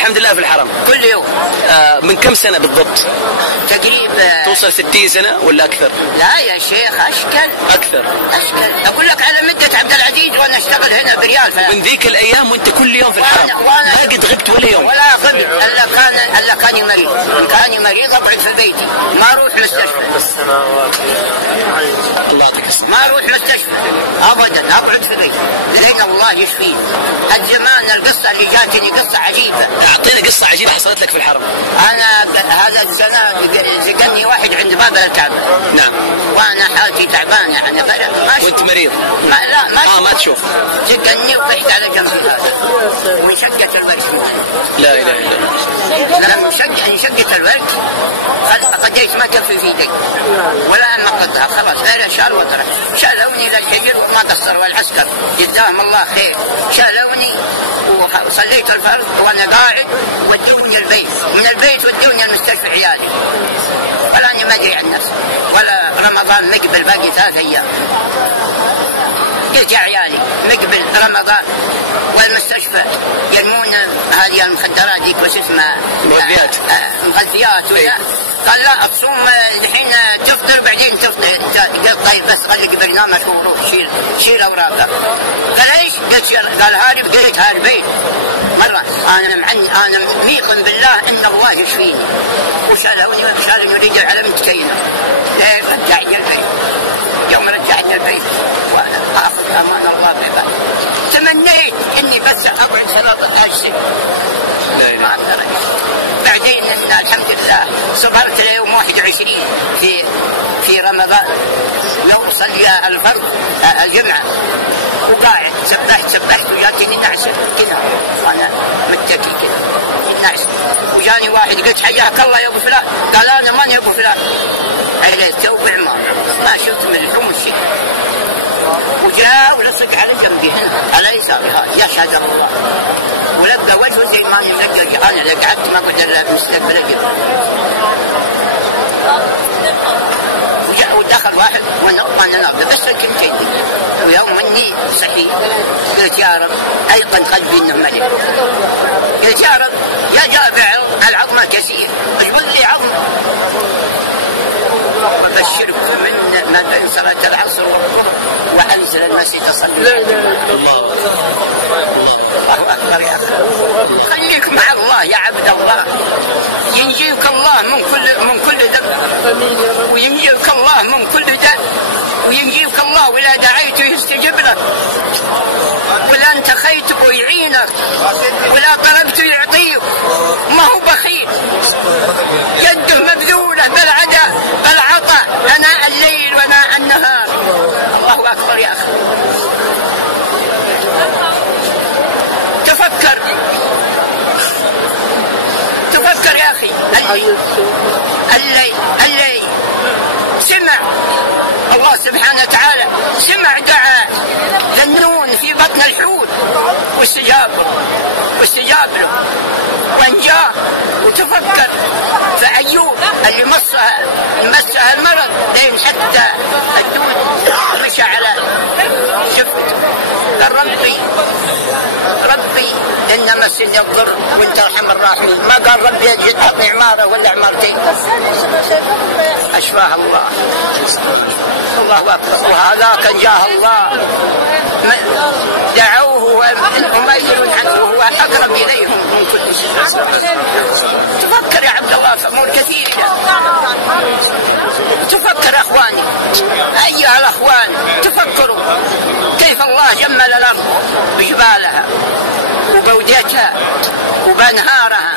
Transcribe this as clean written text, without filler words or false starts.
الحمد لله في الحرم كل يوم. من كم سنة بالضبط؟ تقريبا توصل 60 سنة ولا أكثر؟ لا يا شيخ أشكل. أكثر. أقول لك على مدة عبد العزيز وأنا أشتغل هنا بريال. من ذيك الأيام وأنت كل يوم في الحرم؟ ما قد غبت ولا يوم؟ ولا غبت إلا كاني مريض. إن كاني مريض أقعد في بيتي ما أروح مستشفى. الله يعطيك الصحة. ما أروح مستشفى أبدا، أقعد في بيتي لين الله يشفيني. الزمان القصة اللي جاتني قصة عجيبة. أعطينا قصة عجيبة حصلت لك في الحرم. أنا هذا السنة زقني واحد عند باب الكعبة. نعم. وأنا حالتي تعبانة يعني وأنت مريض؟ ما تشوف. زقني وطحت على جنبي هذا وانشقت الورك. لا إله إلا الله. لما انشقت الورك قديت ما كفي في يدي ولا أنا قدها خلاص غير شال وطرح. شالوني إلى الشجر وما قصروا العسكر جزاهم الله خير. شالوني وصليت الفرض وأنا قاعد ودوني البيت، من البيت ودوني المستشفى عيالي ولا أني ما أدري عن نفسي ولا رمضان مقبل باقي 3 أيام. قلت يا عيالي مقبل رمضان والمستشفى يرمون هذه المخدرات ديك وش اسمها مغذيات ولا. قال لا تصوم الحين تفطر بعدين تفطر. قلت طيب بس غلق برنامج وروح شيل اوراقك. قال ايش؟ قال هارب. قلت هاربين مره. انا ميقن بالله ان الله يشفيني. وشالوني يريد على متكينه. رجعني البيت. يوم رجعني البيت وانا اخذ امان الله بعبادي. تمنيت اني بس اقعد 13 ما اقدر. بعدين الحمد لله صبرت ليوم 21 في رمضان يوم صلي الفرض الجمعه وقاعد سبحت وجاتني نعسه كذا وانا متكي كذا نعسه. وجاني واحد قلت حياك الله يا ابو فلان. قال انا ماني ابو فلان. عليه توب عمار ما شفت منكم شيء. وجاء ولصق على جنبي هنا على يساري هذا يشهد الله ولقى وجهه زي ما انا ملقى. انا اللي قعدت ما قلت الا مستقبل الجبل. ودخل واحد وانا ناقص بس كلمتين. ويوم اني صحيت قلت يا رب ايقن قلبي انه ملك. قلت يا رب يا جابع العظمه كثير اجبر لي عظمه. وبشركم من ما بين صلاه العصر والظهر وانزل المسجد صلي. الله اكبر يا اخي. خليك مع الله يا عبد الله. ينجيك الله من كل ذنب وينجيك الله من كل ذنب وينجيك الله ولا دعيته يستجب لك ولا انتخيته ويعينك ولا طلبته يعطيك. ما هو بخيل يده مبذوله بالعطاء اناء الليل واناء النهار. الله اكبر يا اخي. تفكر يا اخي. اللي سمع الله سبحانه وتعالى سمع دعاء ذنون في بطن الحوت واستجاب له وانجاه. وتفكر في أيوب اللي مسها المرض لين حتى الدود مشى على شفته. قال ربي إن مسني الضر وانت ارحم الراحمين. ما قال ربي اجد اعطني عماره ولا عمارتين. اشفاه الله. الله اكبر. وهذا كان جاه الله دعوه وميل عنه وهو اقرب اليهم من كل شيء. تفكر يا عبد الله في امور كثيره. تفكر اخواني ايها الاخوان تفكروا كيف الله جمل الارض بجبالها وبوديتها وبانهارها